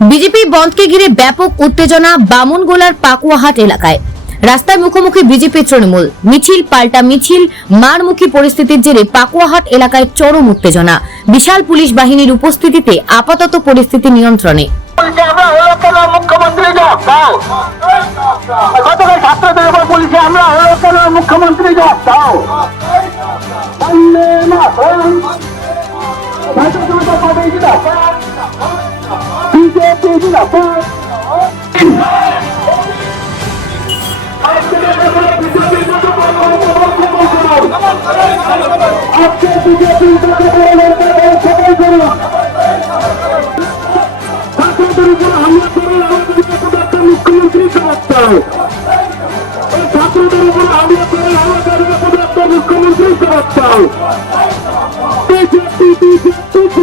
BJP বন্ধকে ঘিরে ব্যাপক উত্তেজনা বামুনগোলার পাকুয়াহাট এলাকায়। রাস্তায় মুখোমুখি বিজেপি তৃণমূল। মিছিল, পাল্টা মিছিল, মারমুখী পরিস্থিতির জেরে পাকুয়াহাট এলাকায় চরম উত্তেজনা। বিশাল পুলিশ বাহিনীর উপস্থিতিতে আপাতত পরিস্থিতি নিয়ন্ত্রণে। মুখ্যমন্ত্রী আজকে বিজেপি সবাই করুন ছাত্রদের উপর হামলা করে আমাদের একটা মুখ্যমন্ত্রী জবাব দাও ছাত্রদের উপর হামলা করে আমাদের একটা মুখ্যমন্ত্রী দাও বিজেপি বিজেপি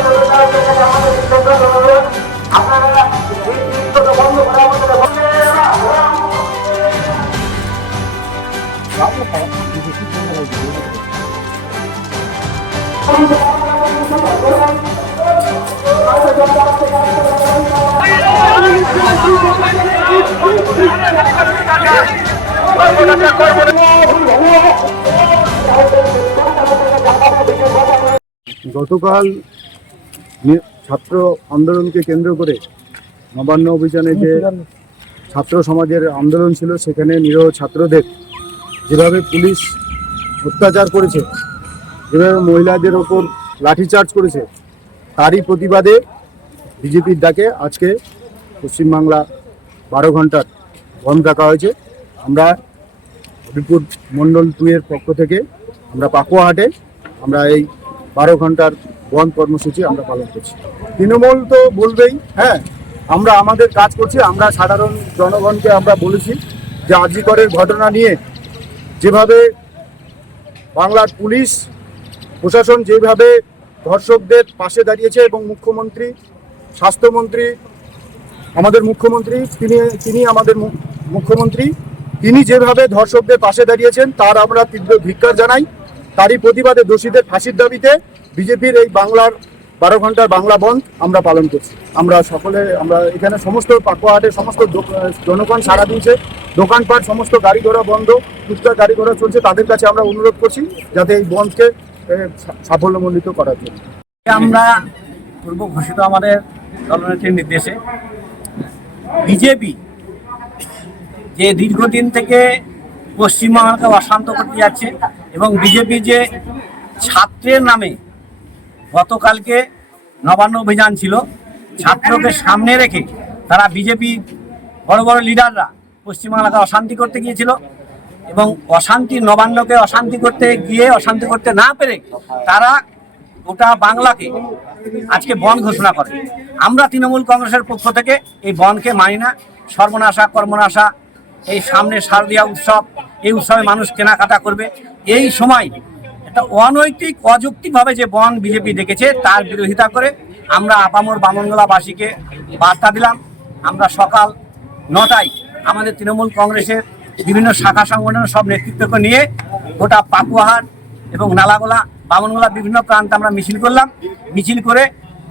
গতকাল ছাত্র আন্দোলনকে কেন্দ্র করে নবান্ন অভিযানে যে ছাত্র সমাজের আন্দোলন ছিল, সেখানে নিরহ ছাত্রদের যেভাবে পুলিশ অত্যাচার করেছে যেভাবে মহিলাদের ওপর লাঠিচার্জ করেছে, তারই প্রতিবাদে বিজেপির ডাকে আজকে পশ্চিমবাংলা বারো ঘণ্টার বন্ধ রাখা হয়েছে। আমরা হবিপুর মণ্ডল টু এর পক্ষ থেকে আমরা পাকুয়াহাটে আমরা এই বারো ঘণ্টার বন্ধ কর্মসূচি আমরা পালন করছি। তৃণমূল তো বলবেই হ্যাঁ আমরা আমাদের কাজ করছি, আমরা সাধারণ জনগণকে আমরা বলেছি যে আজিকরের ঘটনা নিয়ে যেভাবে বাংলার পুলিশ প্রশাসন যেভাবে ধর্ষকদের পাশে দাঁড়িয়েছে এবং মুখ্যমন্ত্রী, স্বাস্থ্যমন্ত্রী, আমাদের মুখ্যমন্ত্রী, তিনি তিনি আমাদের মুখ্যমন্ত্রী, তিনি যেভাবে ধর্ষকদের পাশে দাঁড়িয়েছেন, তার আমরা তীব্র ধিক্কার জানাই। তারই প্রতিবাদে দোষীদের ফাঁসির দাবিতে বিজেপির এই বাংলার বারো ঘণ্টার বাংলা বন্ধ আমরা পালন করছি। আমরা সকলে, আমরা এখানে সমস্ত পাকুয়াহাটের সমস্ত জনগণ সারা দিয়েছে। দোকানপাট, সমস্ত গাড়ি ঘোড়া বন্ধ, টুকটাক গাড়ি ঘোড়া চলছে, তাদের কাছে আমরা অনুরোধ করছি, যাতে এই বন্ধকে সাফল্যমণ্ডিত করার জন্য। আমরা পূর্ব ঘোষিত আমাদের দলনেত্রীর নির্দেশে বিজেপি যে দীর্ঘদিন থেকে পশ্চিমবাংলাকে অশান্ত করতে যাচ্ছে এবং বিজেপি যে ছাত্রের নামে গতকালকে নবান্ন অভিযান ছিল, ছাত্রকে সামনে রেখে তারা বিজেপি বড় বড় লিডাররা পশ্চিমবাংলাকে অশান্তি করতে গিয়েছিল। এবং অশান্তি নবান্নকে অশান্তি করতে গিয়ে অশান্তি করতে না পেরে তারা গোটা বাংলাকে আজকে বন ঘোষণা করে। আমরা তৃণমূল কংগ্রেসের পক্ষ থেকে এই বনকে মানি না। সর্বনাশা, কর্মনাশা, এই সামনে শারদীয়া উৎসব, এই উৎসবে মানুষ কেনাকাটা করবে। এই সময় একটা অনৈতিক, অযৌক্তিকভাবে যে বন বিজেপি ডেকেছে তার বিরোধিতা করে আমরা আপামর বামনগোলাবাসীকে বার্তা দিলাম। আমরা সকাল নটায় আমাদের তৃণমূল কংগ্রেসের বিভিন্ন শাখা সংগঠনের সব নেতৃত্বকে নিয়ে গোটা পাকুয়াহাট এবং নালাগোলা, বামনগোলা বিভিন্ন প্রান্তে আমরা মিছিল করলাম। মিছিল করে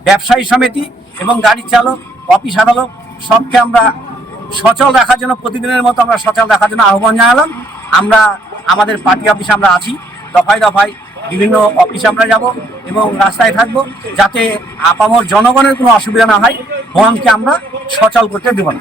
ব্যবসায়ী সমিতি এবং গাড়ি চালক, অফিস আদালত সবকে আমরা সচল রাখার জন্য প্রতিদিনের মতো আমরা সচল রাখার জন্য আহ্বান জানালাম। আমরা আমাদের পার্টি অফিসে আমরা আছি। দফায় দফায় বিভিন্ন অফিসে আমরা যাব এবং রাস্তায় থাকব যাতে আপামর জনগণের কোনো অসুবিধা না হয়। বনকে আমরা সচল করতে দেব না।